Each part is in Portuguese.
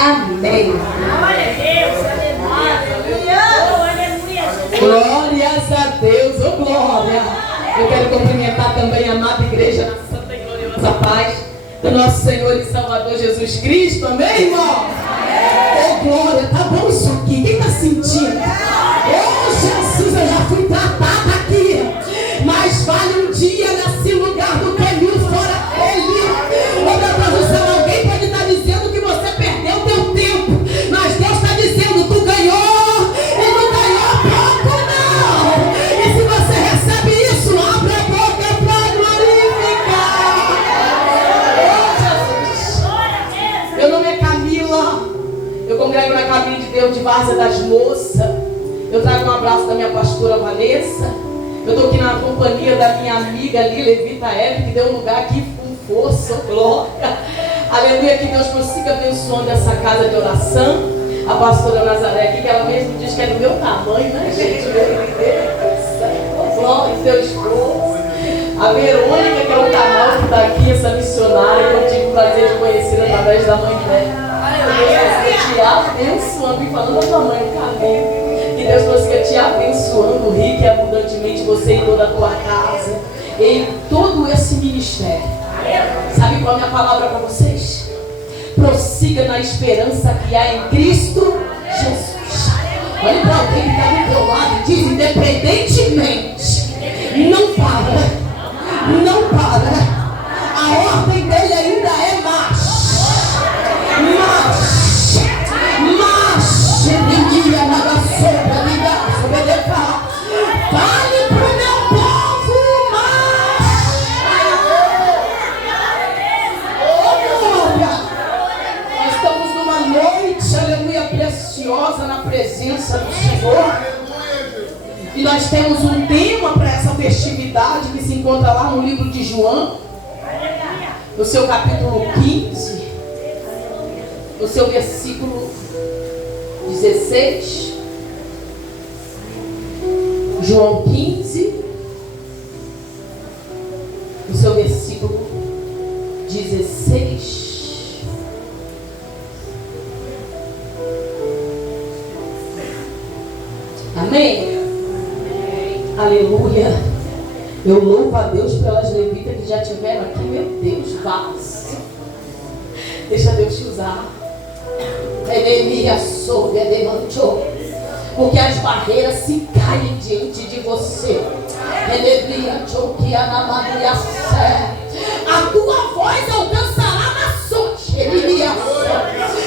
Amém. Glória a Deus, aleluia. Glórias a Deus, oh glória. Eu quero cumprimentar também a amada igreja na santa e gloriosa paz do nosso Senhor e Salvador Jesus Cristo. Amém, irmão? Oh glória, tá bom isso aqui? Quem tá sentindo? Oh Jesus, eu já fui tratada aqui. Mas vale um dia nesse lugar do que mil fora dele. Oh meu Deus do céu, alguém pode estar dizendo que você perdeu o teu tempo, mas Deus está dizendo, tu ganhou e não ganhou pouco não. E se você recebe isso, abre a boca para glorificar. Oh Jesus. Meu nome é Camila, eu congrego na Cabine de Deus de Várzea das Moças. Eu trago um abraço da minha pastora Vanessa. Eu estou aqui na companhia da minha amiga ali, Levita Eve, que deu um lugar aqui com força, glória. Aleluia, que Deus consiga abençoando essa casa de oração. A pastora Nazaré aqui, que ela mesmo diz que é do meu tamanho, né, gente? Glória a Deus, esposo. A Verônica, que é o canal que está aqui, essa missionária, que eu tive o prazer de conhecer através da mãe dela. Deus te abençoando e falando a tua mãe o caminho. Que Deus consiga te abençoando rica e abundantemente, você e toda a tua casa, em todo esse ministério. Sabe qual é a minha palavra para vocês? Prossiga na esperança que há em Cristo Jesus. Olha para alguém que está do teu lado e diz, independentemente, não para, não para. A ordem dele ainda é marcha. Fale pro meu povo, nós estamos numa noite, aleluia, preciosa na presença do Senhor. E nós temos um tema para essa festividade que se encontra lá no livro de João, no seu capítulo 15, no seu versículo 16. João 15, no seu versículo 16. Amém? Aleluia. Eu louvo a Deus pelas levitas que já tiveram aqui. Meu Deus, vaso. Deixa Deus te usar. Porque as barreiras se caem diante de você. A tua voz alcançará nações.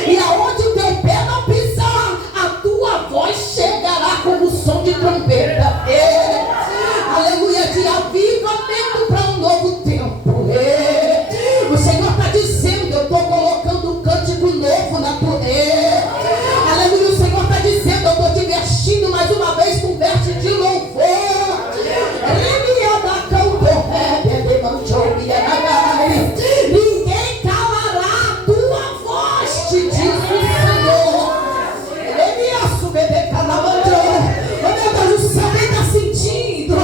E aonde o teu pé não pisar, a tua voz chegará como o som de trombeta. Aleluia, de avivamento para um novo tempo. O Senhor está dizendo, eu estou colocando um cântico novo na tua. Aleluia, o Senhor está dizendo, eu estou te vestindo mais uma vez com veste de louvor. Ninguém calará a tua voz, te diz o Senhor. Oh meu Deus do céu, quem está sentindo?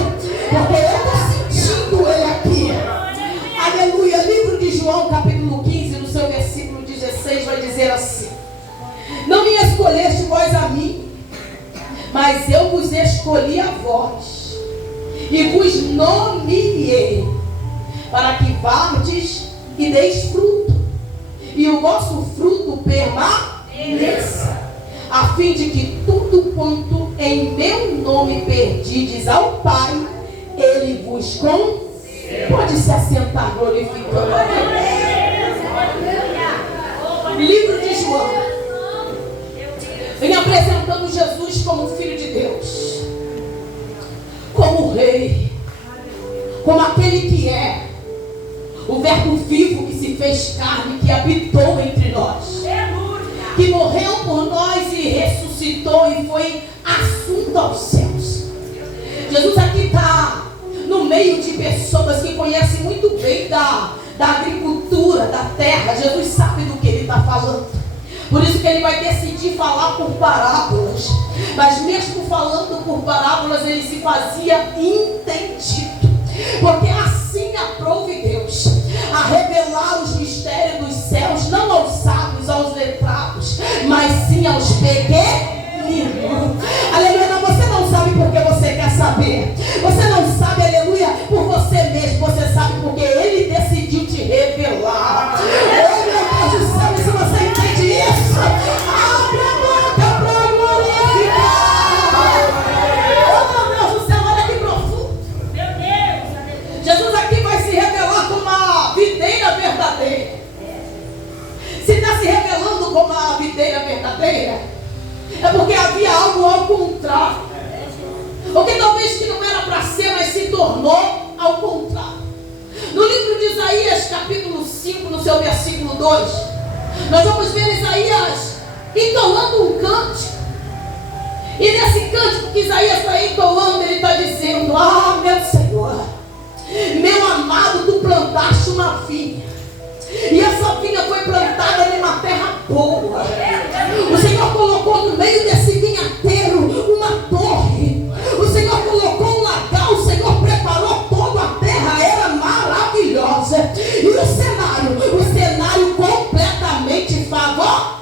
Porque eu estou sentindo ele aqui. Aleluia, livro de João, capítulo 15, no seu versículo 16, vai dizer assim: não me escolheste vós a mim, mas eu vos escolhi a vós, e vos nomeei, para que vardes e deis fruto, e o vosso fruto permaneça, a fim de que tudo quanto em meu nome perdides ao Pai, Ele vos conceda. Pode se assentar, glorificando a Deus. Livro de João vem apresentando Jesus como Filho de Deus, como Rei, como aquele que é o Verbo vivo que se fez carne, que habitou entre nós, que morreu por nós e ressuscitou e foi assunto aos céus. Jesus aqui está no meio de pessoas que conhecem muito bem da agricultura, da terra. Jesus sabe do que ele está falando. Por isso que ele vai decidir falar por parábolas. Mas mesmo falando por parábolas, ele se fazia entendido. Porque assim aprove Deus a revelar os mistérios dos céus, não aos sábios, aos letrados, pequeninos. Aleluia, não, você não sabe porque você quer saber. Você não sabe, aleluia, por você mesmo. Você sabe porque Ele decidiu te revelar. Oh, meu Deus do céu, e se você entende isso, abre a boca para glorificar. Oh, meu Deus do céu, olha que profundo. Meu Deus. Jesus aqui vai se revelar como a videira verdadeira. Se está se revelando como a videira verdadeira, é porque havia algo ao contrário. O que talvez que não era para ser, mas se tornou ao contrário. No livro de Isaías, capítulo 5, no seu versículo 2, nós vamos ver Isaías entoando um cântico. E nesse cântico que Isaías está entoando, ele está dizendo: ah, meu Senhor, meu amado, tu plantaste uma vinha, e essa vinha foi plantada numa terra boa. O Senhor colocou no meio desse vinhateiro uma torre. O Senhor colocou um lagar. O Senhor preparou toda a terra. Era maravilhosa. E o cenário completamente favorável.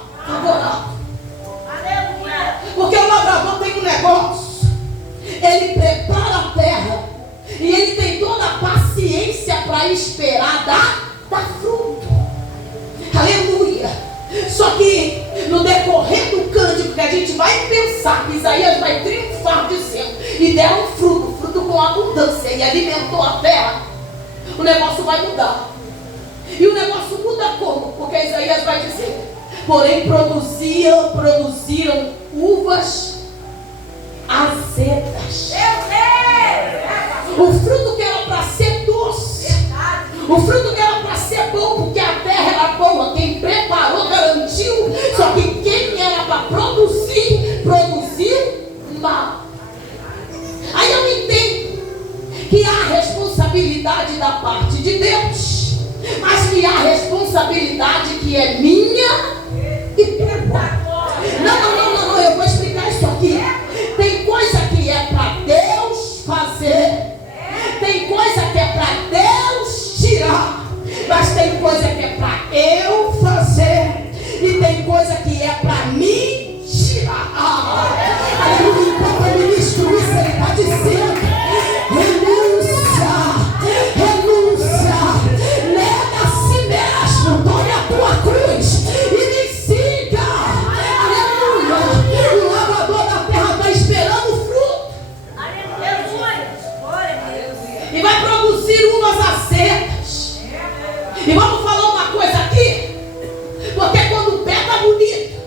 Porque o lavrador tem um negócio. Ele prepara a terra e ele tem toda a paciência para esperar dar fruto. Aleluia. Só que no decorrer do cântico que a gente vai pensar que Isaías vai triunfar dizendo: e deram fruto com abundância, e alimentou a terra, o negócio vai mudar. E o negócio muda como? Porque Isaías vai dizer: porém produziram uvas azedas. O fruto que era para ser doce, o fruto que era para ser bom, porque a terra era boa, quem preparou garantiu. Só que quem era para produziu mal. Aí eu entendo que há responsabilidade da parte de Deus, mas que há responsabilidade que é minha e tua. Não, eu vou explicar isso aqui. Tem coisa que é para Deus fazer, tem coisa que é para Deus tirar, mas tem coisa que é para eu fazer, e tem coisa que é para mim tirar. Aleluia. Enquanto eu ministro isso, ele está dizendo: renúncia, nega a si mesmo, tome a tua cruz e me siga. Aleluia. O lavrador da terra está esperando o fruto. E vai produzir uvas azedas. E vamos falar uma coisa aqui, porque quando o pé está bonito,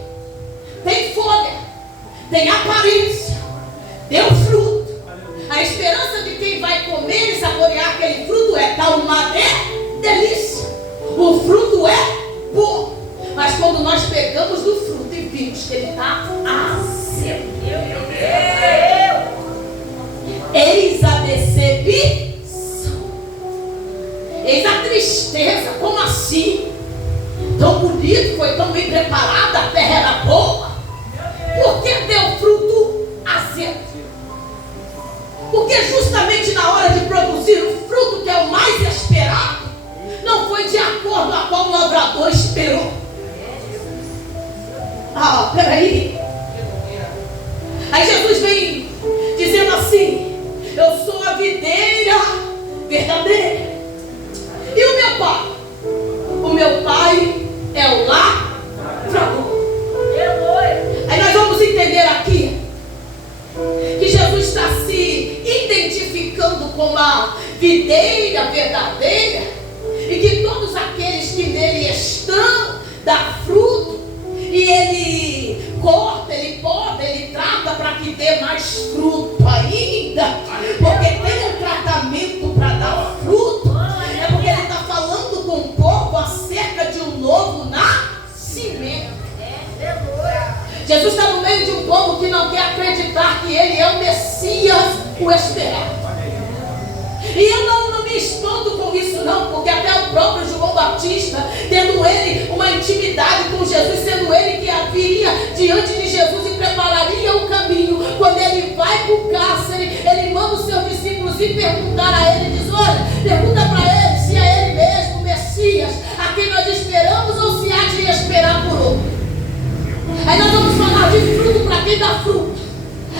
tem folha, tem aparência, deu fruto, a esperança de quem vai comer e saborear aquele fruto é dar uma delícia. O fruto é bom, mas quando nós pegamos do fruto e vimos que ele está azedo, eis a decepção, eis a tristeza. Como assim? Tão bonito, foi tão bem preparado, a terra era boa, por que deu fruto azedo? Porque justamente na hora de produzir o fruto, que é o mais esperado, não foi de acordo a qual o lavrador esperou. Ah, peraí. Aí Jesus vem dizendo assim: eu sou a videira verdadeira. E o meu pai? O meu pai é o lavrador. Aí nós vamos entender aqui que Jesus está se identificando como a videira verdadeira, e que todos aqueles que nele estão dão fruto, e ele corta, ele poda, ele trata para que dê mais fruto ainda, porque tem um tratamento para dar fruto. É porque ele está falando com o povo acerca de um novo nascimento. Jesus está no meio de um povo que não quer acreditar que ele é o Messias, o esperado. E eu não me espanto com isso não, porque até o próprio João Batista, tendo ele uma intimidade com Jesus, sendo ele que viria diante de Jesus e prepararia o caminho, quando ele vai para o cárcere, ele manda os seus discípulos ir perguntar a ele, diz: olha, pergunta para ele se é ele mesmo o Messias, a quem nós esperamos, ou se há de esperar por outro. Aí nós vamos falar de que dá fruto.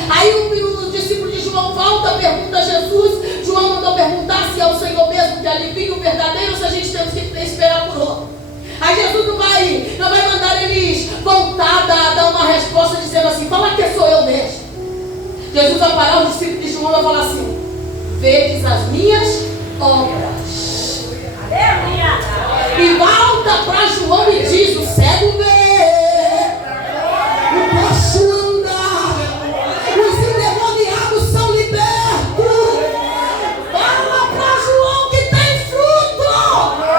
Aí o discípulo de João volta, pergunta a Jesus. João mandou perguntar se é o Senhor mesmo que alivia o verdadeiro ou se a gente tem que esperar por outro. Aí Jesus não vai mandar eles voltar, dar uma resposta dizendo assim: fala que sou eu mesmo. Jesus vai parar o discípulo de João e vai falar assim: vedes as minhas obras. E volta para João e diz: o cego vê, o coxo anda, os endemoniados são libertos. Fala para João que tem fruto. Oh meu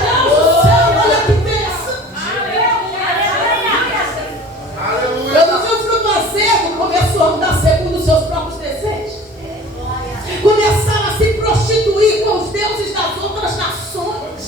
Deus do céu, olha que bênção. Eu não vi o fruto azedo, começou a andar segundo os seus próprios desejos. Começaram a se prostituir com os deuses das outras nações.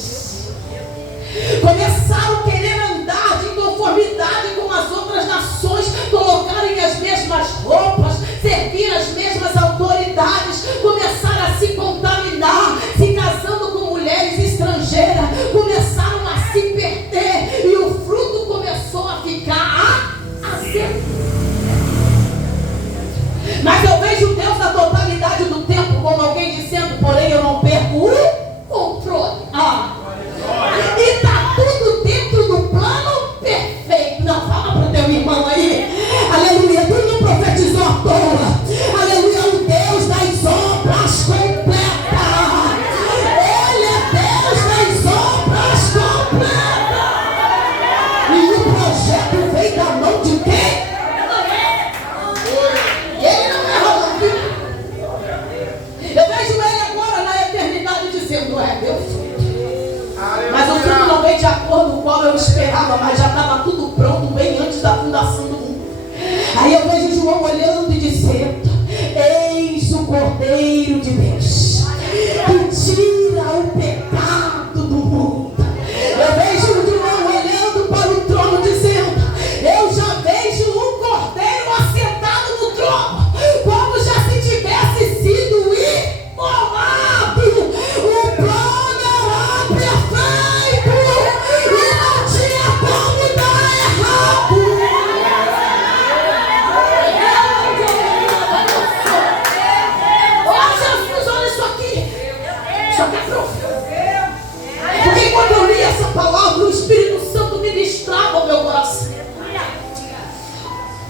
Começaram a querer andar de conformidade com as outras nações, colocarem as mesmas roupas, servir as mesmas autoridades. Começaram a se contaminar, se casando com mulheres estrangeiras. Começaram a se perder e o fruto começou a ficar azedo. Mas eu vejo Deus na totalidade do tempo como alguém dizendo: porém eu não perco o controle. E está tudo dentro do plano perfeito. Não, fala para o teu irmão aí. Aleluia, tu não profetizou à toa. Aleluia, o Deus das obras completas. Ele é Deus das obras completas. E o projeto veio da mão de quem? Ele não erra não, viu? Eu vejo ele agora na eternidade dizendo: é meu filho. Mas o fruto não veio de acordo com o qual eu esperava, mas já estava tudo pronto bem antes da fundação do mundo. Aí eu vejo João olhando e dizendo: eis o Cordeiro de Deus que tira o pecado do mundo. Eu vejo João olhando para o trono dizendo: eu já vejo um Cordeiro assentado no trono, como já se tivesse sido imolado. O plano era perfeito e não tinha como dar errado. Ó Jesus, olha isso aqui. Isso aqui é profundo. Porque quando eu li essa palavra, o Espírito Santo ministrava o meu coração.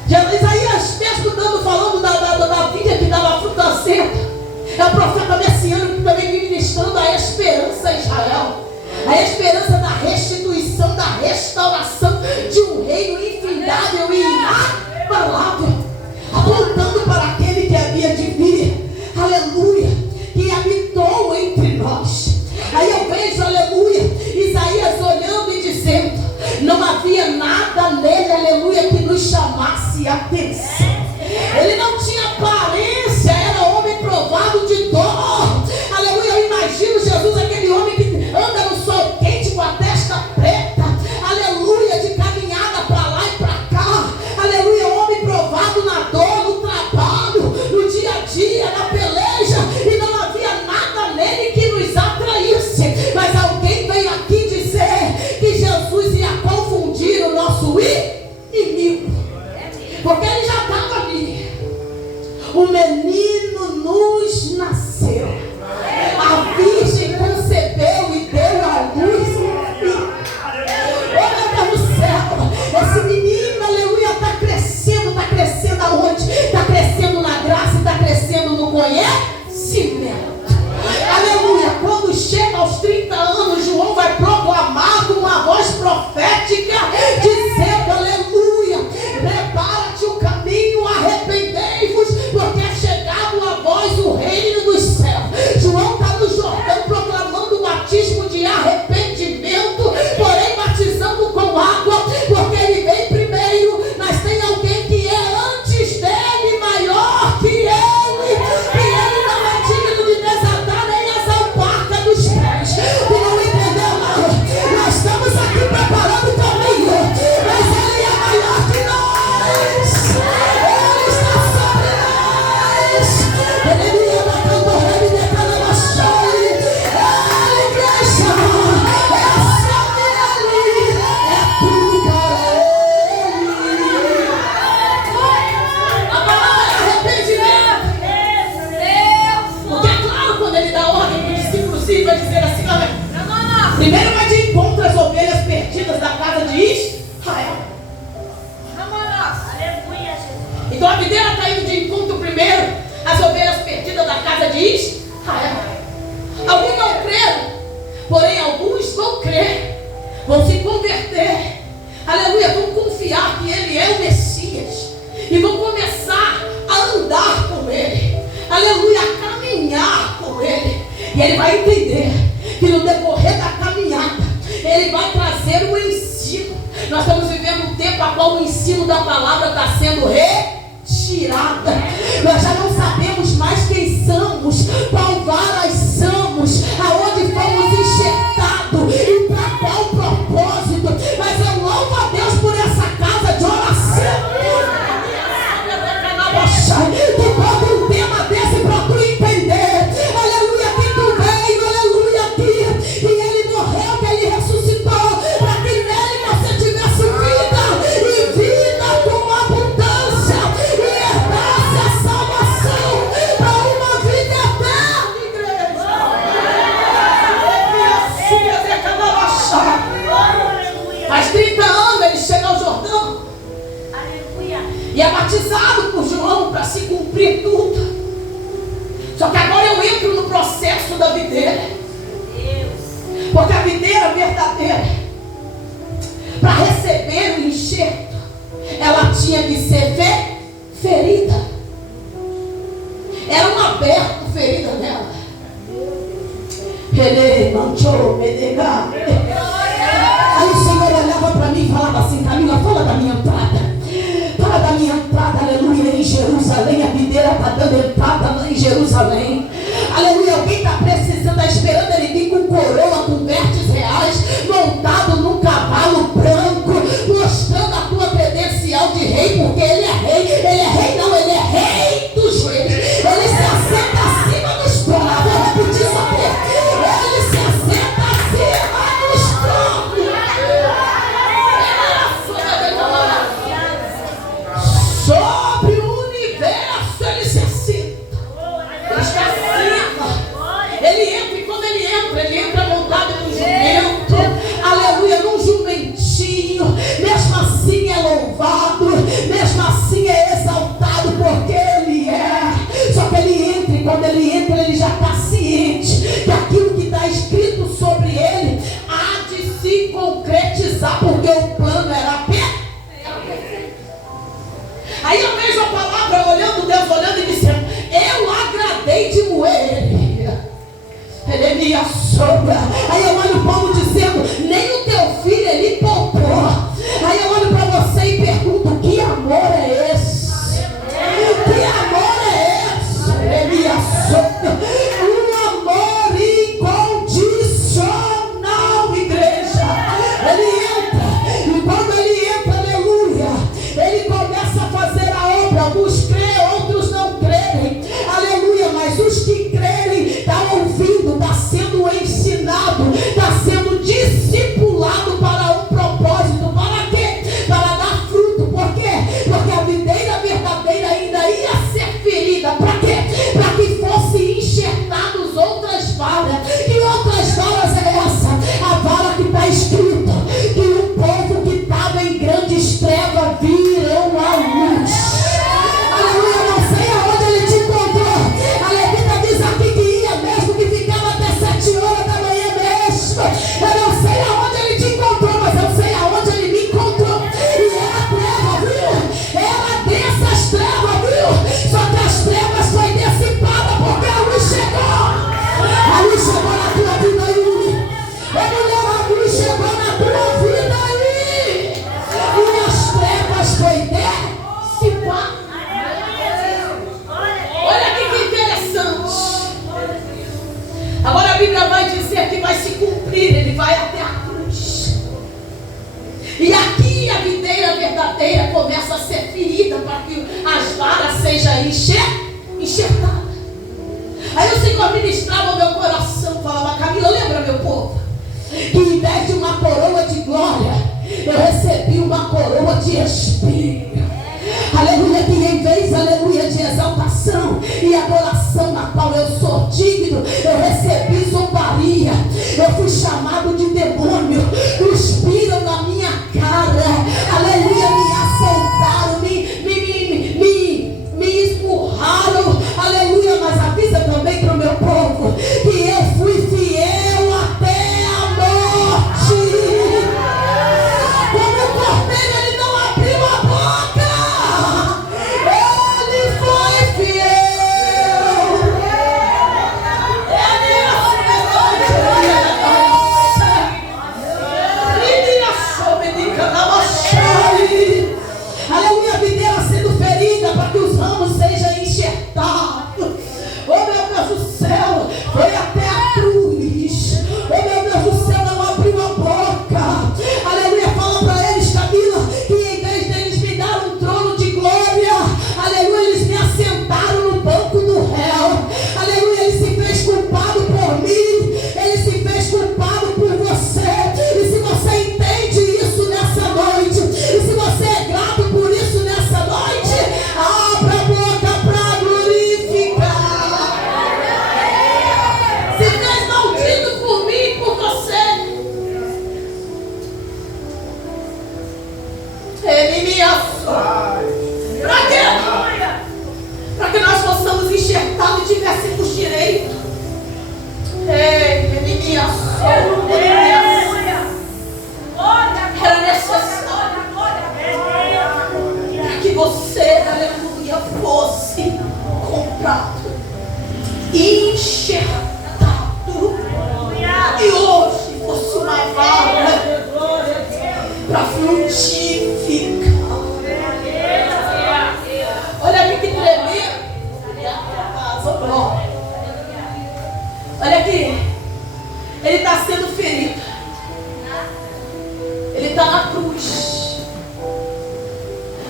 Isaías mesmo falando da vinha que dava fruto azedo. É o profeta messiânico que também vem ministrando a esperança a Israel. A esperança da restituição, da restauração de um reino infindável e inabalável, apontando para aquele que havia de vir, aleluia, que habitou entre nós. Aí eu vejo, aleluia, Isaías olhando e dizendo: não havia nada nele, aleluia, que nos chamasse a atenção. Ele não tinha aparência, era homem provado de dor. Aleluia, eu imagino Jesus, aquele homem que anda no sol quente com a testa preta, aleluia, de caminhada para lá e para cá. Aleluia, homem provado na dor, no trabalho, no dia a dia, na peleja. E não havia nada nele que nos atraísse. Mas alguém veio aqui dizer que Jesus ia confundir o nosso inimigo, porque ele já está qual o ensino da palavra está sendo retirada. Nós já não sabemos mais quem somos, qual varas somos, aonde fomos enxertados e para qual propósito. Mas eu louvo a Deus por essa casa de oração. Tu bota um tema desse para tu entender. Aleluia, que tu veio, aleluia, aqui. E ele morreu, que ele ressuscitou, para que nele você tivesse vida, e vida com abundância, e herdasse a salvação para uma vida eterna, igreja. Faz 30 anos ele chega ao Jordão. E é batizado por João para se cumprir tudo. Só que agora eu entro no processo da videira. Porque a videira verdadeira, para receber o enxerto, ela tinha que ser ferida. Era um aberto ferida nela. Aí o Senhor olhava para mim e falava assim: Camila, fala da minha entrada. Fala da minha entrada, aleluia, em Jerusalém. A videira está dando entrada em Jerusalém. Aleluia, alguém está precisando, está esperando ele vir com coroa, com vertes reais, montado num cavalo branco, mostrando a tua credencial de rei, porque ele é rei. Ele é rei, não, ele é rei dos reis. Ele se assenta acima dos tronos. Vou repetir isso aqui. Ele se assenta acima dos tronos. Sobre o universo ele se assenta. Ele está acima. Ele entra, e quando ele entra montado num jumento. Aleluia, num jumentinho. Mesmo assim é louvado, mesmo assim é exaltado, porque ele é. Só que ele entra, e quando ele entra, ele já está ciente que aquilo que está escrito sobre ele há de se concretizar, porque o plano era perfeito. Aí eu vejo a palavra olhando, Deus olhando e dizendo: eu agradei de moer ele. Ele me assombra. Aí eu olho o povo dizendo: nem o teu filho ele poupou. Aí eu olho para você e pergunto: que amor é esse? Que amor é esse? Ele me assombra. Um amor incondicional, igreja. Ele entra, e quando ele entra, aleluia, ele começa a fazer a obra. Alguns creem, outros não creem. Aleluia, mas os que crerem estão ouvindo, está sendo ensinado, está sendo discipulado para um propósito. Para quê? Para dar fruto. Por quê? Porque a videira verdadeira ainda ia ser ferida. Para quê? Para que fosse enxertados outras varas. Que outras varas é essa? A vara que está escrito que o povo que estava em grandes trevas viram a luz. Aleluia, eu não sei aonde ele te encontrou. A Levita diz aqui que ia mesmo, que ficava até 7 horas da manhã mesmo. Eu não sei aonde ele te encontrou, mas eu sei aonde ele me encontrou. E era treva, viu? Era dessas trevas, viu? Só que as trevas foi dissipada porque a luz chegou. A luz chegou na tua vida aí. Mulher, a luz chegou na tua vida aí. E as trevas foi dissipada. Olha que interessante. Agora a Bíblia vai dizer que vai se cumprir, ele vai até a cruz. E aqui a videira verdadeira começa a ser ferida para que as varas sejam enxertadas. Aí o Senhor ministrava o meu coração, falava: Camila, lembra, meu povo, que em vez de uma coroa de glória, eu recebi uma coroa de espírito. Aleluia, que em vez, aleluia, de exaltação e adoração na qual eu sou digno, eu recebi zombaria. Eu fui chamado de demônio. Cuspiram na minha cara. Aleluia, me assaltaram, me esmurraram. Aleluia, mas avisa também para o meu povo que eu fui fiel até a morte. Como o cordeiro, ele não abriu a boca. Ele foi fiel. Ele Para quê? Para que nós possamos enxertar e tivéssemos direito. Era necessário para que você, aleluia, fosse comprado, enxertado, e hoje fosse uma vara para frutificar. Olha aqui que tremendo. Olha aqui. Ele está sendo ferido. Ele está na cruz.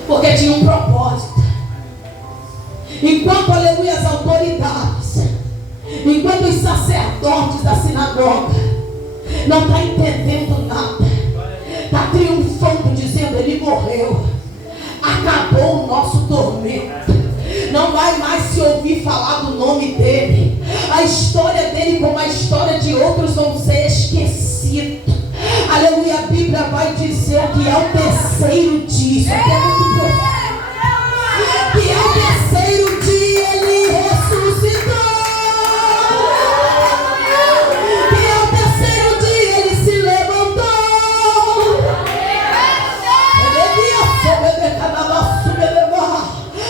Porque tinha um propósito. Enquanto, aleluia, as autoridades, enquanto os sacerdotes da sinagoga não estão entendendo nada, está triunfando, dizendo: ele morreu, acabou o nosso tormento, não vai mais se ouvir falar do nome dele, a história dele como a história de outros vão ser esquecidos. Aleluia, a Bíblia vai dizer que é o terceiro dia, isso aqui é muito profundo, que é o terceiro dia ele ressuscitou, que é o terceiro dia ele se levantou.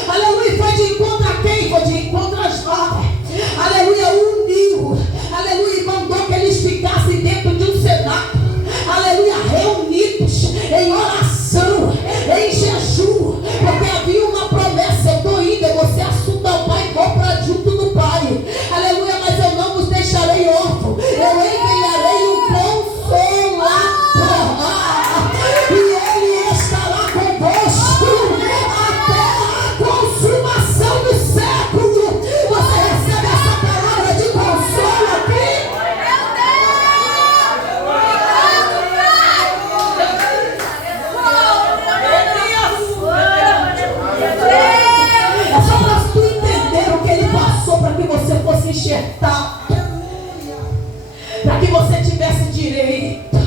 Aleluia, foi de encontro a quem? Foi de encontro às vagas. Aleluia, uniu. Aleluia, mandou que eles ficassem dentro de um cenáculo. Aleluia, reunidos em oração, em jejum, porque havia uma promessa: eu estou indo, eu vou ser assunto ao Pai, vou para junto do Pai. Aleluia, mas eu não vos deixarei órfãos, eu enviarei um Consolador, e ele estará convosco até a consumação do século. Você recebe essa palavra de consolo aqui? É só para tu entender o que ele passou, para que você fosse enxertado, para que você tivesse direito,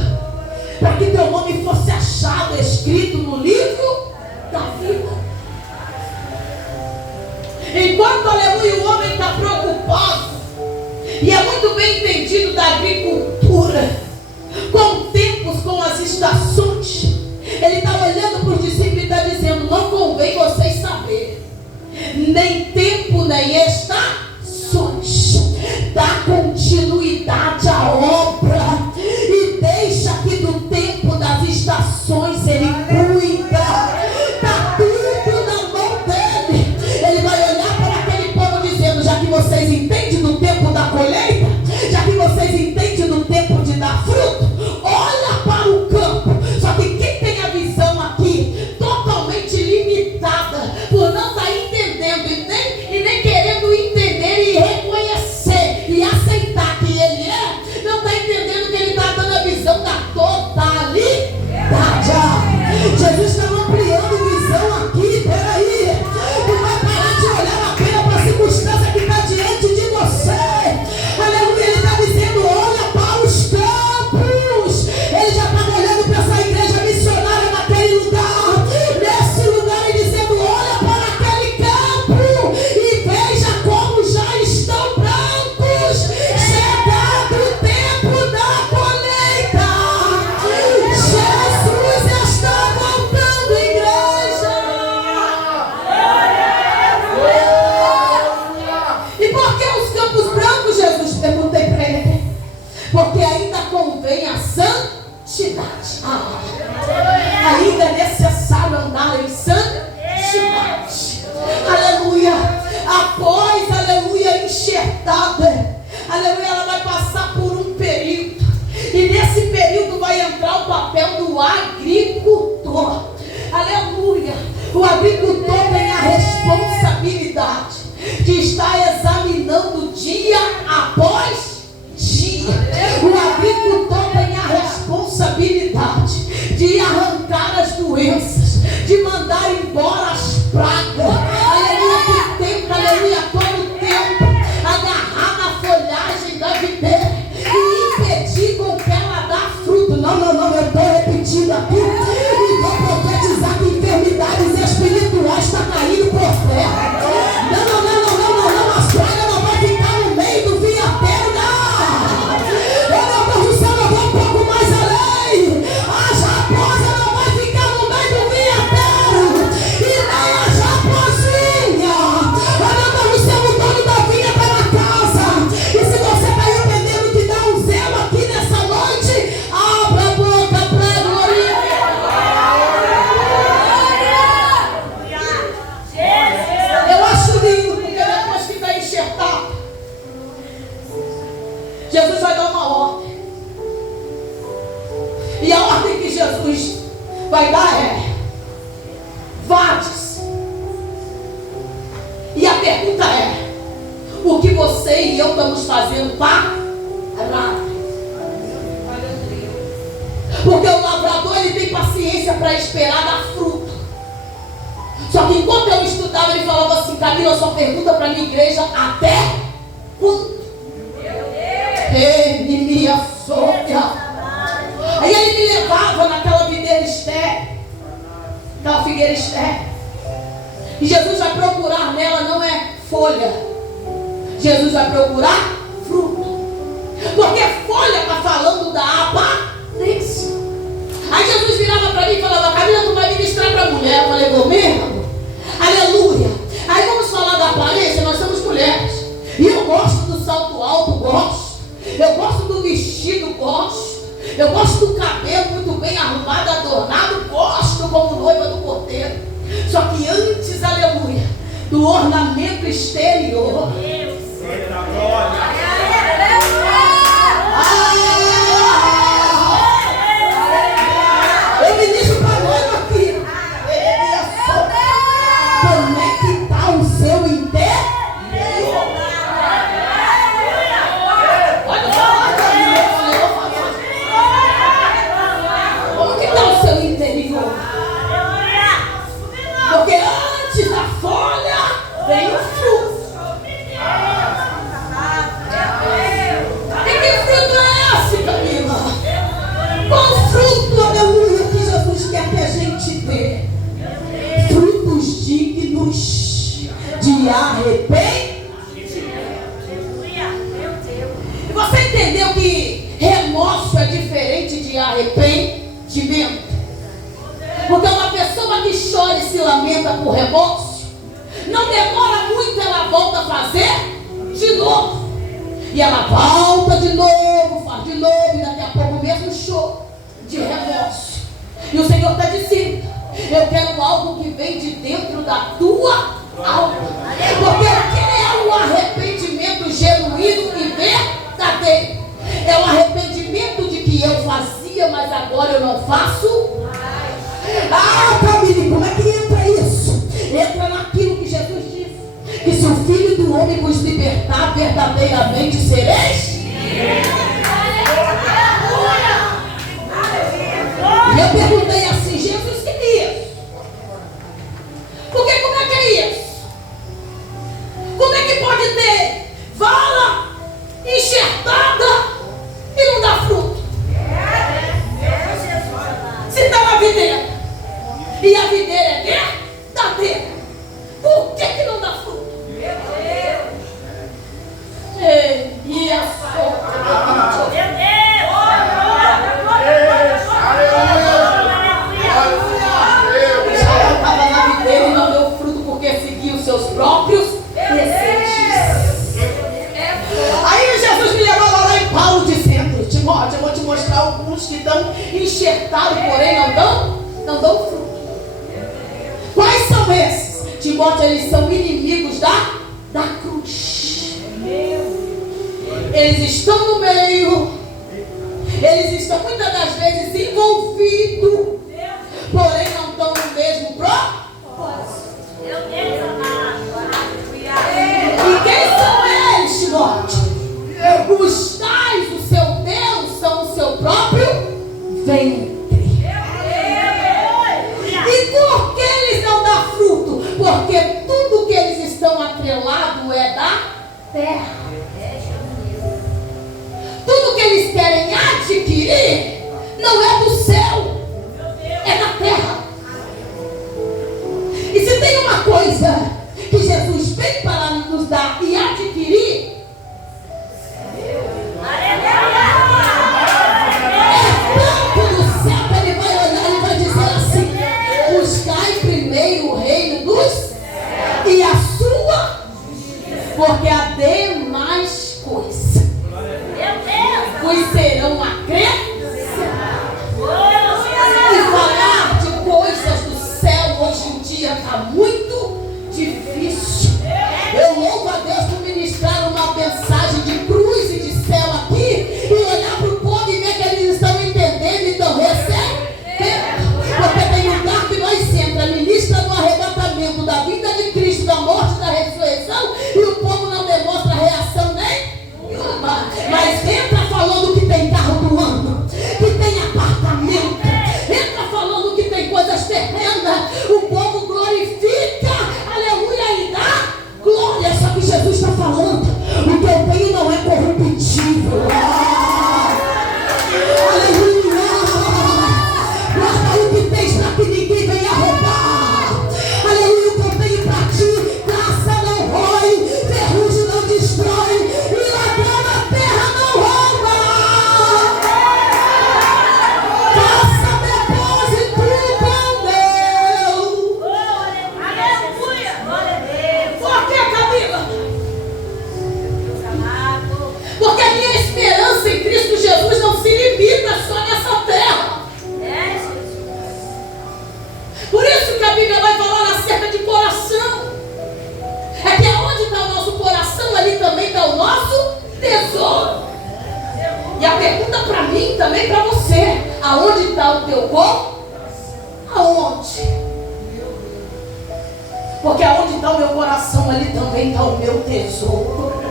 para que teu nome fosse achado, escrito no livro da vida. Enquanto, aleluia, o homem está preocupado, e é muito bem entendido da agricultura, com tempos, com as estações, ele está olhando para os discípulos e está dizendo: não convém vocês saberem nem tempo, nem estações. Dá continuidade à obra e deixa que do tempo das estações ele cuida. Está tudo na mão dele. Ele vai olhar para aquele povo dizendo: já que vocês entendem do tempo da colheita, já que vocês entendem do tempo de dar fruto, olha para o campo. Só que quem tem a visão aqui totalmente limitada, por não estar entendendo e nem querendo entender e reconhecer e aceitar que ele é, não está entendendo que ele está dando a visão da totalidade. Jesus está ampliando visão aqui. Peraí, não vai parar de olhar apenas para a circunstância que está diante de você. Aleluia, ele está dizendo: olha para os campos. Ele já estava olhando para essa igreja missionária naquele lugar, nesse lugar, e dizendo: olha para aquele campo e veja como já estão brancos, chegado o tempo da colheita. Jesus está voltando, igreja. E por que os campos brancos, Jesus? Perguntei para ele. Porque ainda convém a santidade. Ainda é necessário andar em santidade. Aleluia. Após, aleluia, enxertada, aleluia, ela vai passar por um período. E nesse período vai entrar o papel do agricultor. Aleluia. O agricultor tem a responsabilidade de estar examinando dia após dia. O agricultor tem a responsabilidade de arrancar as doenças, de mandar embora as pragas. Aleluia, que tempo, aleluia, todo tempo, agarrar na folhagem da videira e impedir com que ela dá fruto. Não, eu estou repetindo aqui e vou profetizar que enfermidade vai dar vades. E a pergunta é: o que você e eu estamos fazendo para nada? Porque o lavrador, ele tem paciência para esperar dar fruto. Só que enquanto eu estudava, ele falava assim: Camila, só pergunta para a minha igreja até quando? Ei, minha sócia. Aí ele me levava naquela videira estéril, aquela figueira estéril. E Jesus vai procurar nela, não é folha. Jesus vai procurar fruto. Porque folha está falando da aparência. Aí Jesus virava para mim e falava: Camila, tu vai ministrar para a mulher. Eu falei: vou mesmo? Aleluia. Aí vamos falar da aparência. Nós somos mulheres. E eu gosto do salto alto, gosto. Eu gosto do vestido, gosto. Eu gosto do cabelo muito bem arrumado, adornado, gosto como noiva do cordeiro. Só que antes, aleluia, do ornamento exterior. Eu ministro para a noiva aqui. Como é que está o seu interior? Pode falar, Camila. Como que está o seu interior? Porque antes da folha vem o fruto. Que fruto é esse, Camila? Qual fruto, aleluia, que Jesus quer que a gente dê? Frutos dignos de arrependimento. E você entendeu que remorso é diferente de arrependimento? Porque uma pessoa que chora e se lamenta por remorso, não demora muito, ela volta a fazer de novo. E ela volta de novo, faz de novo, e daqui a pouco o mesmo choro de remorso. E o Senhor está dizendo: eu quero algo que vem de dentro da tua alma. Porque o que é o arrependimento genuíno e verdadeiro? É o arrependimento de que eu fazia, mas agora eu não faço. Ah, Camille, como é que entra isso? Entra naquilo que Jesus disse: que se o Filho do Homem vos libertar, verdadeiramente sereis. E eu perguntei assim: Jesus, que é isso? Porque como é que é isso? Como é que pode ter vala enxertada e não dá fruto? Se está na videira, e a videira é verdadeira, por que não dá fruto? Ei, e a sua Israel estava na videira e não deu fruto porque seguiu os seus próprios desejos. Aí Jesus me levava lá em Paulo dizendo: Timóteo, eu vou te mostrar alguns que estão enxertados, porém não dão fruto. Quais são esses? Timóteo, eles são inimigos da cruz. Eles estão no meio, eles estão muitas das vezes envolvidos, porém não estão no mesmo propósito. E quem são eles, Timóteo? Os tais, o seu Deus, são o seu próprio ventre. E por que eles não dão fruto? Porque tudo que eles estão atrelados é da terra. Tudo que eles querem adquirir não é do céu, é da terra. E se tem uma coisa que Jesus veio para nos dar e adquirir, e a sua, porque a demais coisa vos serão acrescentadas. E falar de coisas do céu hoje em dia está muito difícil. Eu louvo a Deus por ministrar uma mensagem de cruz e de céu aqui e olhar para o povo e ver que eles estão entendendo e estão recebendo. Porque também está o nosso tesouro. E a pergunta para mim, também para você: aonde está o teu corpo? Aonde? Porque aonde está o meu coração, ali também está o meu tesouro.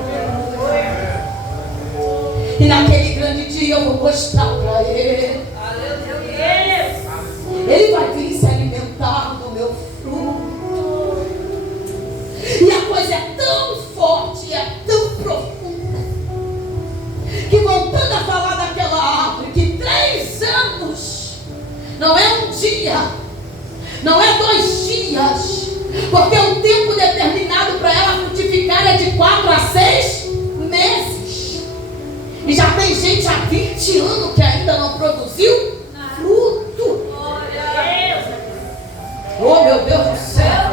E naquele grande dia eu vou mostrar para ele. Ele vai vir se alimentar do meu fruto. E a coisa é tão forte, é tão profunda, que voltando a falar daquela árvore, que 3 anos não é um dia, não é 2 dias, porque o tempo determinado para ela frutificar é de 4 a 6 meses. E já tem gente há 20 anos que ainda não produziu fruto. Oh, meu Deus do céu.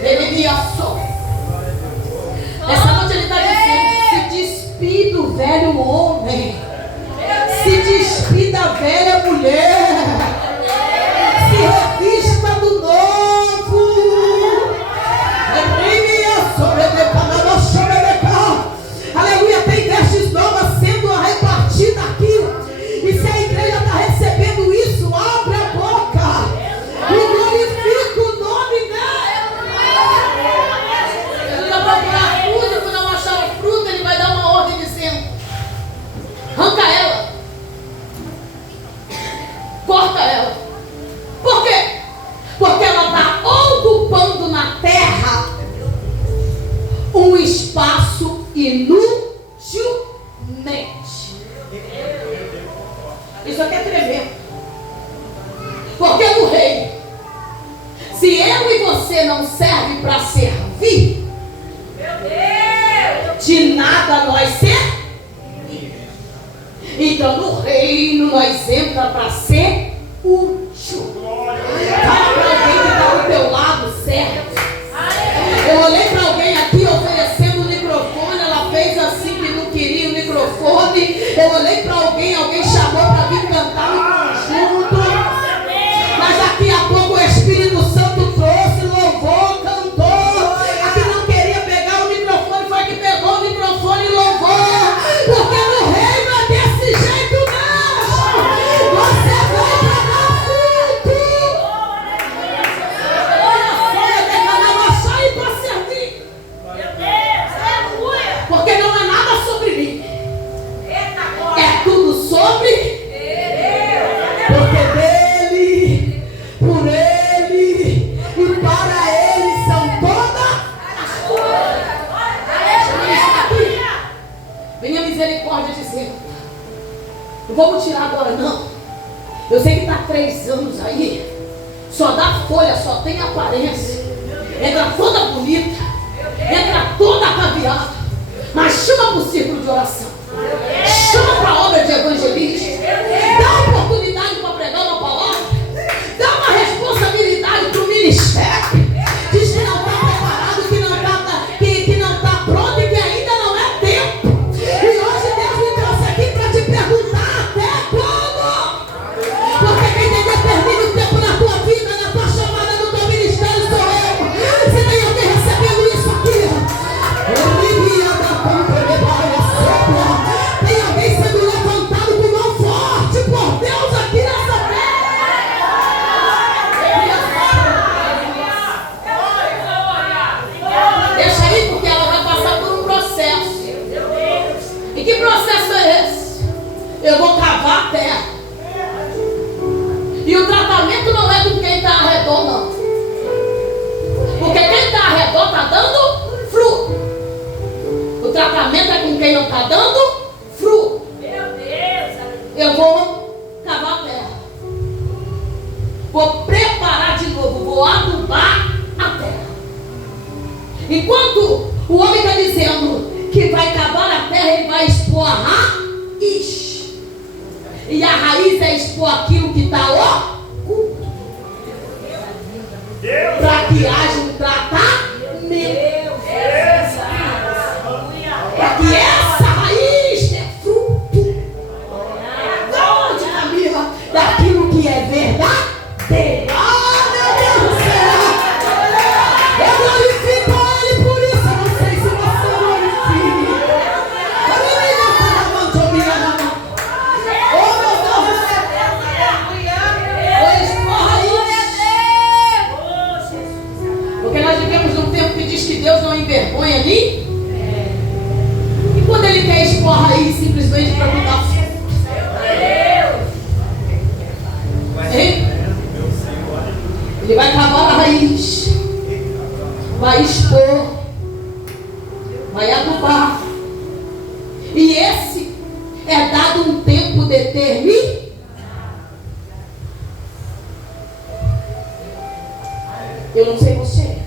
Ele me assou. Essa noite ele está dizendo: se despida do velho homem, se despida da velha mulher, se revista do novo. Aleluia, tem vestes novas sendo repartidas aqui. E se a igreja está recebendo isso, abre a boca e glorifica o nome dele. Ele vai procurar fruto, quando não achar o fruto, ele vai dar uma ordem dizendo: arranca ela, corta ela. Por quê? Porque ela está ocupando na terra um espaço inutilmente. Isso aqui é tremendo. Porque no reino, se eu e você não serve para servir, de nada nós servimos. Então no reino nós entra para ser útil. Fala para alguém que está do teu lado, certo? Eu olhei para alguém aqui oferecendo o microfone, ela fez assim que não queria o microfone. Eu olhei para alguém chamou para vir cantar no conjunto. Mas daqui a pouco o Espírito Santo trouxe, louvou, cantou. A que não queria pegar o microfone foi a que pegou o microfone e louvou. Porque no reino é desse jeito mesmo. Você vai para dar fruto. Porque não é nada sobre mim, é tudo sobre. Porque dele, por ele e para ele são todas as coisas. Venha a misericórdia dizendo: não vamos tirar agora não. Eu sei que está 3 anos aí, só dá folha, só tem aparência, entra toda bonita, entra toda caviada. Mas chama para o círculo de oração, chama para a obra de evangelista, dá oportunidade para pregar uma palavra, dá uma responsabilidade para o ministério. Diz que não está preparado, que não está pronto e que ainda não é tempo. E hoje Deus me trouxe aqui para te perguntar: até quando? Porque quem determina o tempo na tua vida, na tua chamada, no teu ministério sou eu. Se tem alguém recebendo isso aqui, tem alguém sendo levantado com mão forte por Deus aqui nessa terra. Deixa aí, porque ela vai passar por um processo. E que processo é esse? Eu vou cavar a terra. E o tratamento não é com quem está ao redor, não. Porque quem está ao redor está dando fruto. O tratamento é com quem não está dando fruto. Eu vou cavar a terra, vou preparar de novo, vou adubar a terra. Enquanto o homem está dizendo que vai cavar a terra, ele vai expor a raiz. E a raiz é expor aquilo que está oculto, para que haja um tratamento. Para que essa raiz dê fruto. Da onde, Camila? Daquilo que é verdadeiro. Ah, meu Deus do céu! Eu glorifico Ele por isso. Eu não sei se você glorifica. simplesmente para mudar fruto. Hein? Ele vai cavar a raiz, vai expor, vai adubar. E esse é dado um tempo determinado. Eu não sei você,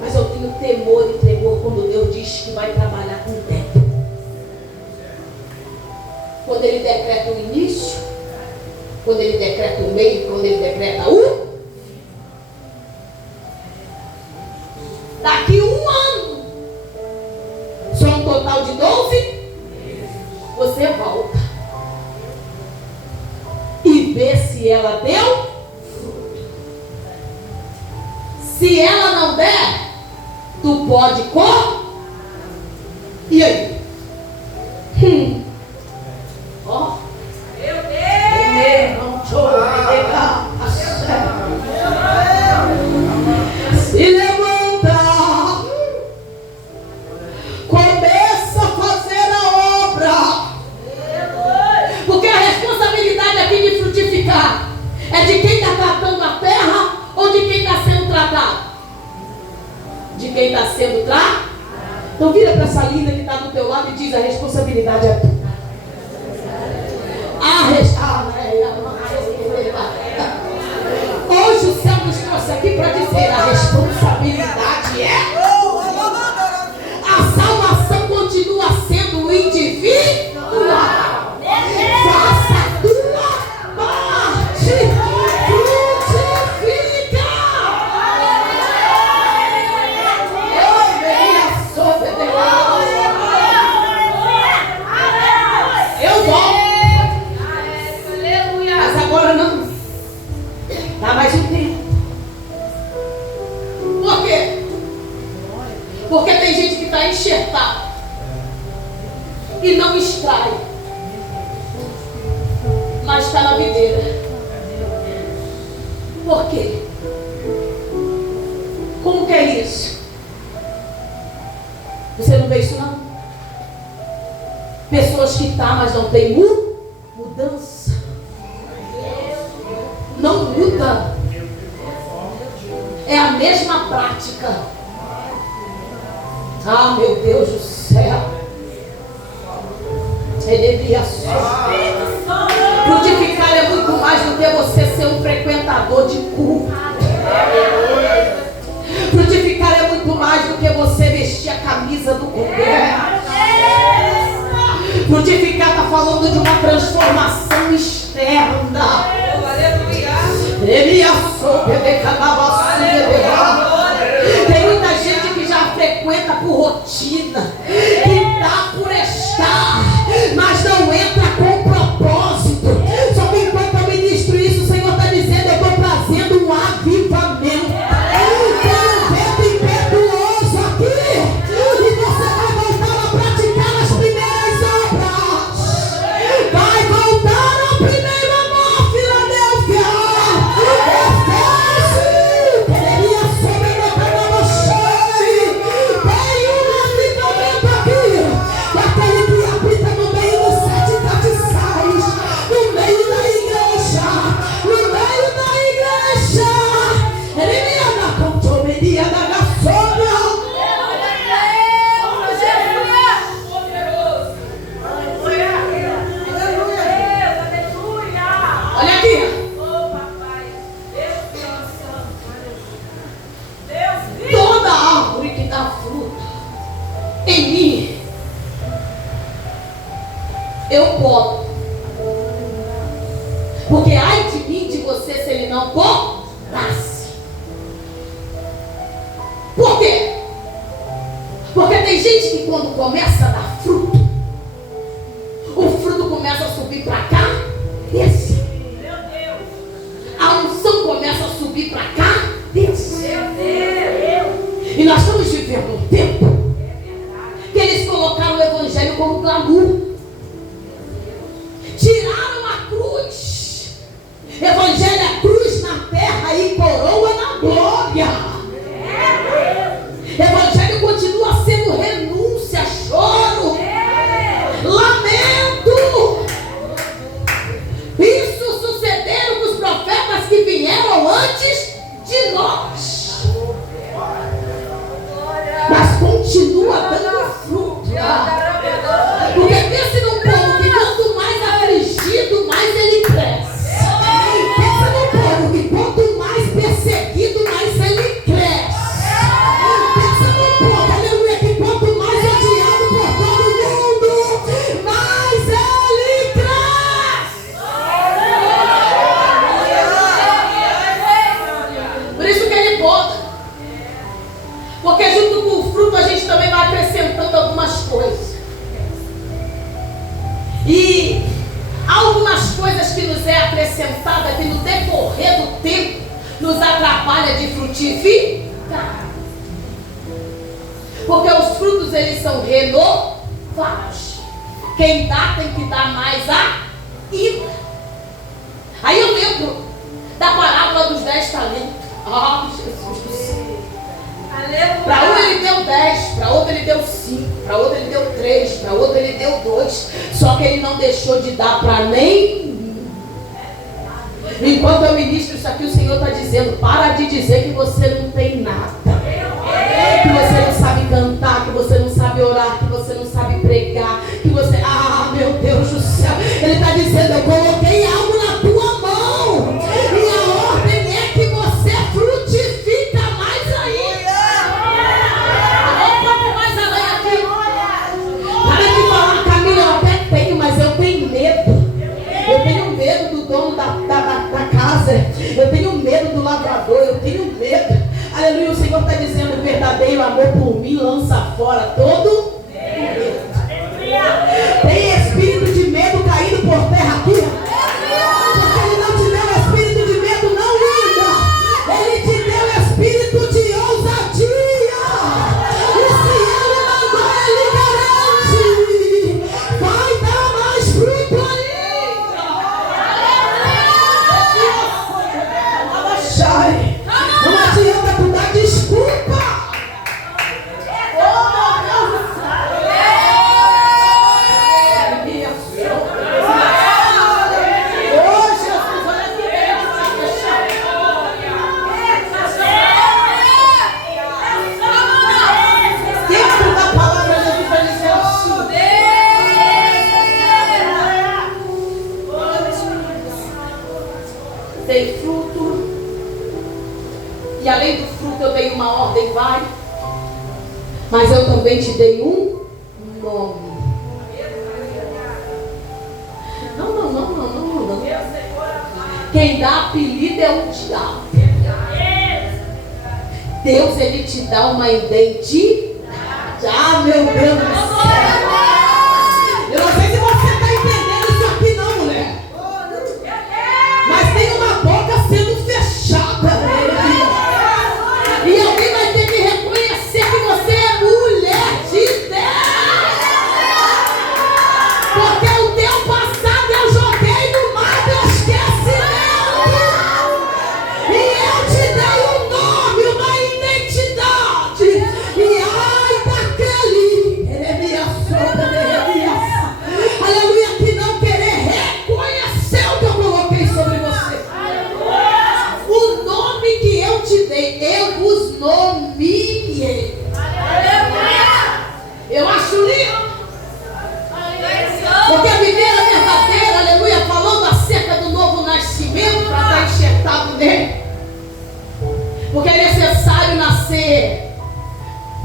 mas eu tenho temor e tremor quando Deus diz que vai trabalhar com o tempo. Quando Ele decreta o início, quando Ele decreta o meio, quando Ele decreta o... Daqui 1 ano, só um total de 12, você volta e vê se ela deu. Se ela não der, tu pode e aí? Ó. Meu Deus. Se levanta. Começa a fazer a obra. Porque a responsabilidade aqui de frutificar é de quem está tratando a terra ou de quem está sendo tratado? De quem está sendo tratado? Então vira para essa linda que está do teu lado e diz: a responsabilidade é tua. Hoje o céu nos trouxe aqui para dizer: a responsabilidade é. A salvação continua sendo individual. Faça a tua parte. Eu volto. Mas agora não. Dá mais um tempo. Por quê? Porque tem gente que está enxertada e não extrai, mas está na videira. Por quê? Como que é isso? Você não vê isso não? Pessoas que estão, mas não tem mudança. Não muda. É a mesma prática. Ah, meu Deus do céu. Frutificar é muito mais do que você ser um frequentador de culto. Frutificar é muito mais do que você vestir a camisa do governo. Frutificar está falando de uma transformação externa. Tem muita gente que já frequenta por rotina, que dá por estar, mas não entra com propósito. Só que enquanto eu ministro isso, o Senhor está dizendo: eu estou trazendo um avivamento. Tem um vento impetuoso aqui, e você vai voltar a praticar as primeiras obras. Vai voltar ao primeiro amor, Filadélfia. Em mim, eu posso. Porque ai de mim, de você, se ele não podasse. Por quê? Porque tem gente que quando começa a dar fruto, o fruto começa a subir para cá, desce. A unção começa a subir para cá, desce. E nós estamos vivendo um tempo que eles colocaram o evangelho como glamour. Tiraram a cruz. Evangelho é cruz na terra e coroa na glória. Evangelho continua sendo renúncia, choro, nos atrapalha de frutificar. Porque os frutos, eles são renovados. Quem dá tem que dar mais ainda. Aí eu lembro da parábola dos 10 talentos. Ah, Jesus do céu. Para um ele deu 10, para outro ele deu 5, para outro ele deu 3, para outro ele deu 2. Só que ele não deixou de dar para nenhum. Enquanto eu ministro isso aqui, o Senhor está dizendo: para de dizer que você não tem nada, que você não sabe cantar, que você não sabe orar, que você não sabe pregar, que você... Ah, meu Deus do céu. Ele está dizendo: eu coloquei algo na tua mão, e a ordem é que você frutifica mais ainda. Olha um pouco mais além aqui. Para de falar: Camila, eu até tenho, mas eu tenho medo. Eu tenho medo do dono da casa. Eu tenho medo do lavrador. Eu tenho medo. Aleluia. O Senhor está dizendo: o verdadeiro amor por mim lança fora todo medo. Tem espírito de medo caído por terra aqui. Porque ele não te deu espírito de medo, não, linda. Ele te deu espírito de ousadia. E se ele mandou, ele garante. Vai dar mais fruto ainda. Não adianta tu dar desculpa. Tem fruto, e além do fruto eu dei uma ordem, vai, mas eu também te dei um nome. Não. Quem dá apelido é o diabo. Deus, ele te dá uma identidade. Ah, meu Deus do céu. Eu não sei se você está entendendo isso aqui não, mulher. Mas tem uma boca sendo fechada. E alguém vai ter que reconhecer que você é mulher de Deus. Porque o teu passado eu joguei no mar do esquecimento. E eu te dei um nome, uma identidade. E ai daquele, aleluia, que não querer reconhecer o que eu coloquei sobre você. O nome que eu te dei, eu vos nomeei. Eu acho lindo. Porque a videira verdadeira, aleluia, falando acerca do novo nascimento, para estar enxertado nele. Porque é necessário nascer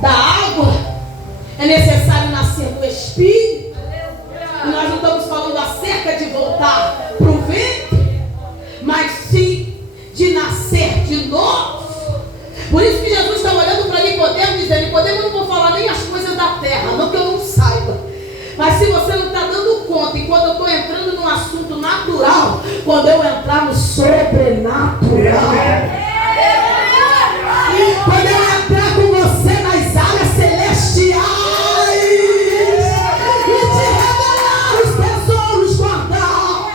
da água, é necessário nascer do Espírito. E nós não estamos falando acerca de voltar para o ventre, mas sim de nascer de novo. Por isso que Jesus está olhando para Nicodemo, dizendo: Nicodemo, eu não vou falar nem as coisas da terra, não que eu não saiba. Mas se você não está dando conta, enquanto eu estou entrando num assunto natural, quando eu entrar no sobrenatural, quando eu entrar com você nas áreas celestiais e te revelar os tesouros guardados,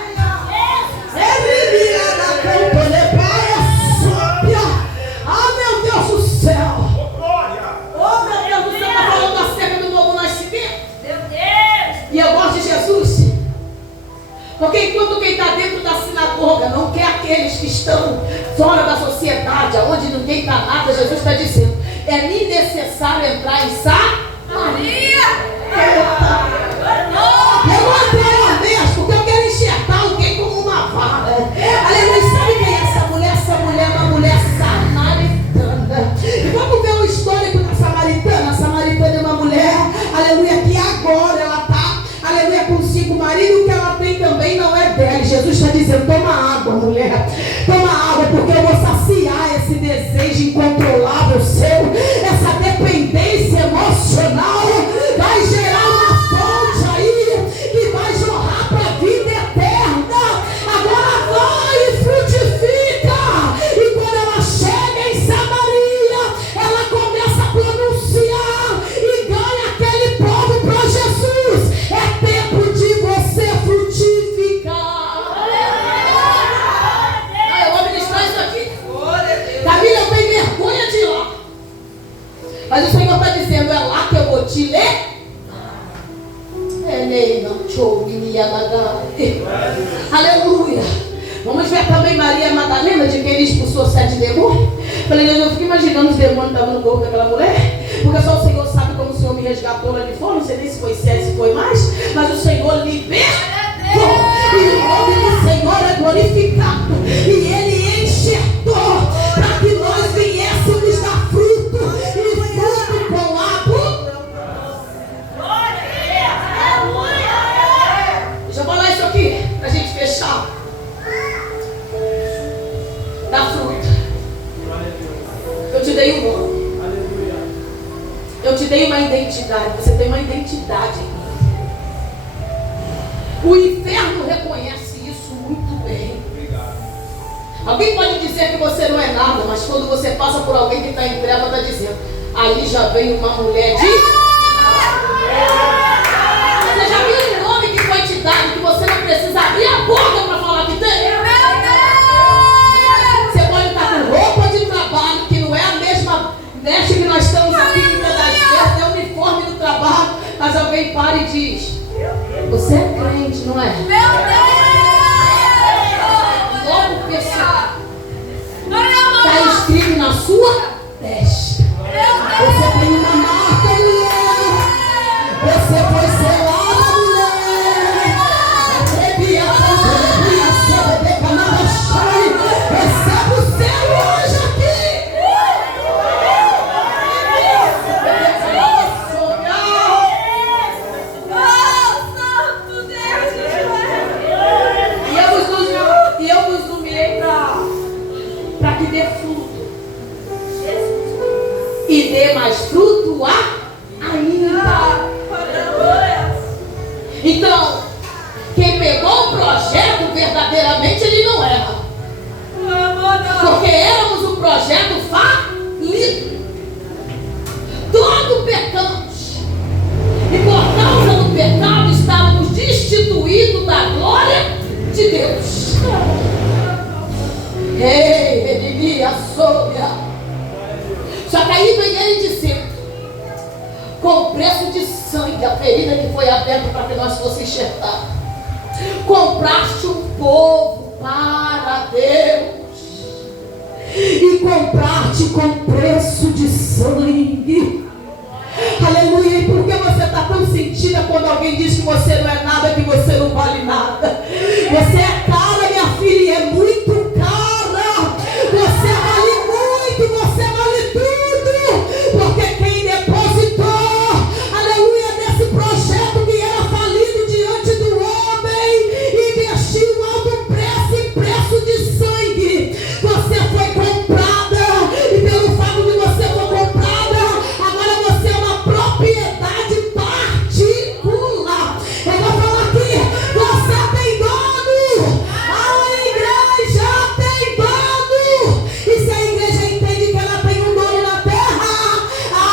ele me era campo de praia sópia. Ah, meu Deus do céu. Oh, meu Deus do céu, está falando acerca do novo nascimento. E eu gosto de Jesus, porque enquanto quem está dentro da sinagoga não quer aqueles que estão fora da sociedade, onde ninguém está nada, Jesus está dizendo: é-me necessário entrar em Samaria. Eu vou entrar lá mesmo, porque eu quero enxertar alguém como uma vara. Aleluia, sabe quem é essa mulher? Essa mulher é uma mulher samaritana. E vamos ver o histórico da samaritana. A samaritana é uma mulher, aleluia, que agora ela está, aleluia, com 5 maridos, que ela tem também não é dela. Jesus está dizendo: toma água, mulher, toma água, porque eu vou saciar esse desejo incontrolável seu, essa dependência emocional. Vai gerar uma fonte aí que vai jorrar para a vida eterna. Agora vai e frutifica, e quando ela Aleluia. Vamos ver também Maria Madalena, de quem ele expulsou 7 demônios. Falei, Deus, eu fico imaginando os demônios que estavam no corpo daquela mulher. Porque só o Senhor sabe como o Senhor me resgatou lá de fora. Não sei nem se foi 7, se foi mais. Mas o Senhor libertou. E o nome do Senhor é glorificado. E Ele enxertou para que nós viéssemos dar fruto. E fruto com Deixa eu falar isso aqui, para a gente fechar. Dá fruto. Eu te dei um nome. Eu te dei uma identidade. Você tem uma identidade em mim. O inferno reconhece isso muito bem. Alguém pode dizer que você não é nada, mas quando você passa por alguém que está em treva, está dizendo: ali já vem uma mulher de... Você já viu um nome que foi te dado, que você não precisa abrir a boca para falar que tem? Você pode estar com roupa de trabalho, que não é a mesma veste que nós estamos aqui, muitas das vezes é o uniforme do trabalho, mas alguém para e diz: você é crente, não é? Logo percebe. Está escrito na sua testa. Você tem uma marca, mulher. Você foi selada, mulher. Recebe o selo hoje aqui. E eu vos nomeei para que dê fruto. E dê mais fruto ainda. Então, quem pegou o projeto, verdadeiramente ele não erra. Porque éramos um projeto falido. Todo pecamos. E por causa do pecado estávamos destituídos da glória de Deus. Ei, só que aí vem ele dizendo: com o preço de sangue, a ferida que foi aberta para que nós fosse enxertados, compraste um povo para Deus. E compraste com preço de sangue. Aleluia. E por que você está tão sentida quando alguém diz que você não é nada, que você não vale nada? Você é cara, minha filha, e é muito cara. Você vale muito, você vale tudo. Porque quem depositou, aleluia, nesse projeto que era falido diante do homem, investiu alto preço em preço de sangue. Você foi comprada. E pelo fato de você ser comprada, agora você é uma propriedade particular. Eu vou falar aqui: você tem dono. A igreja tem dono. E se a igreja entende que ela tem um dono na terra,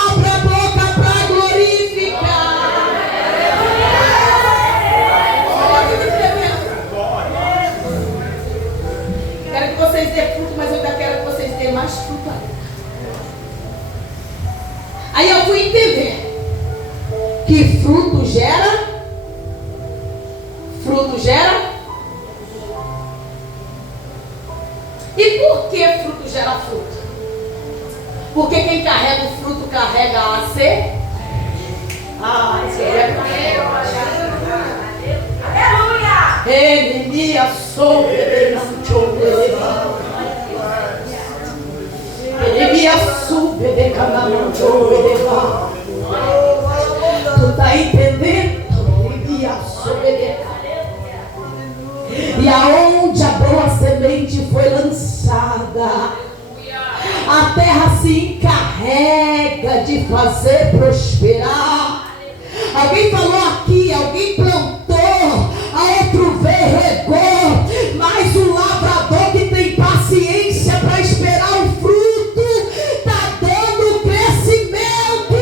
abre a boca para glorificar. Quero que vocês dêem fruto, mas eu ainda quero que vocês dêem mais fruto ainda. Aí eu fui entender que fruto gera. E por que fruto gera fruto? Porque quem carrega o fruto carrega a ser. Isso é para ele sou tu tá entendendo? E aonde a boa semente foi lançada, a terra se encarrega de fazer prosperar. Alguém falou aqui, alguém plantou, a outro veio, regou, mas o lavrador que tem paciência para esperar o fruto está dando crescimento.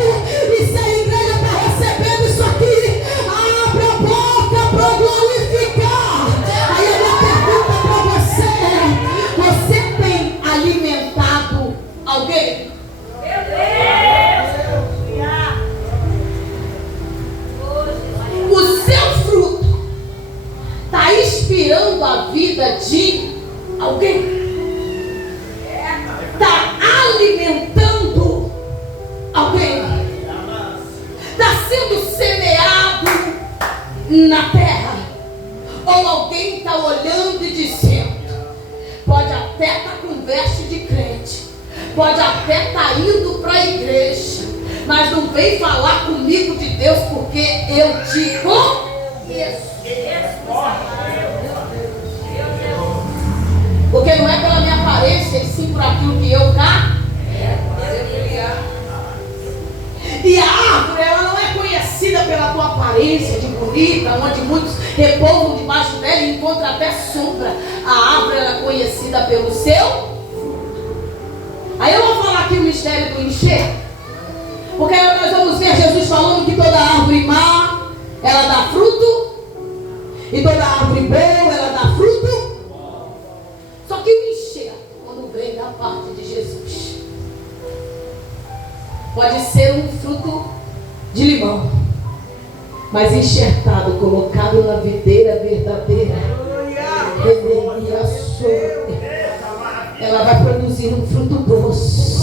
E se a igreja está recebendo isso aqui, abre a boca para glorificar. Aí a minha pergunta para você: você tem alimentado alguém? O seu fruto pode até estar indo para a igreja, mas não vem falar comigo de Deus, porque eu te conheço. Porque não é pela minha aparência, e sim por aquilo que eu carrego. E a árvore, ela não é conhecida pela tua aparência de bonita, onde muitos repousam debaixo dela e encontram até sombra. A árvore, ela é conhecida pelo seu. Aí eu vou falar aqui o mistério do enxerto, porque nós vamos ver Jesus falando que toda árvore má, ela dá fruto, e toda árvore boa, ela dá fruto. Só que o enxerto, quando vem da parte de Jesus, pode ser um fruto de limão, mas enxertado, colocado na videira verdadeira, ela vai produzir um fruto doce.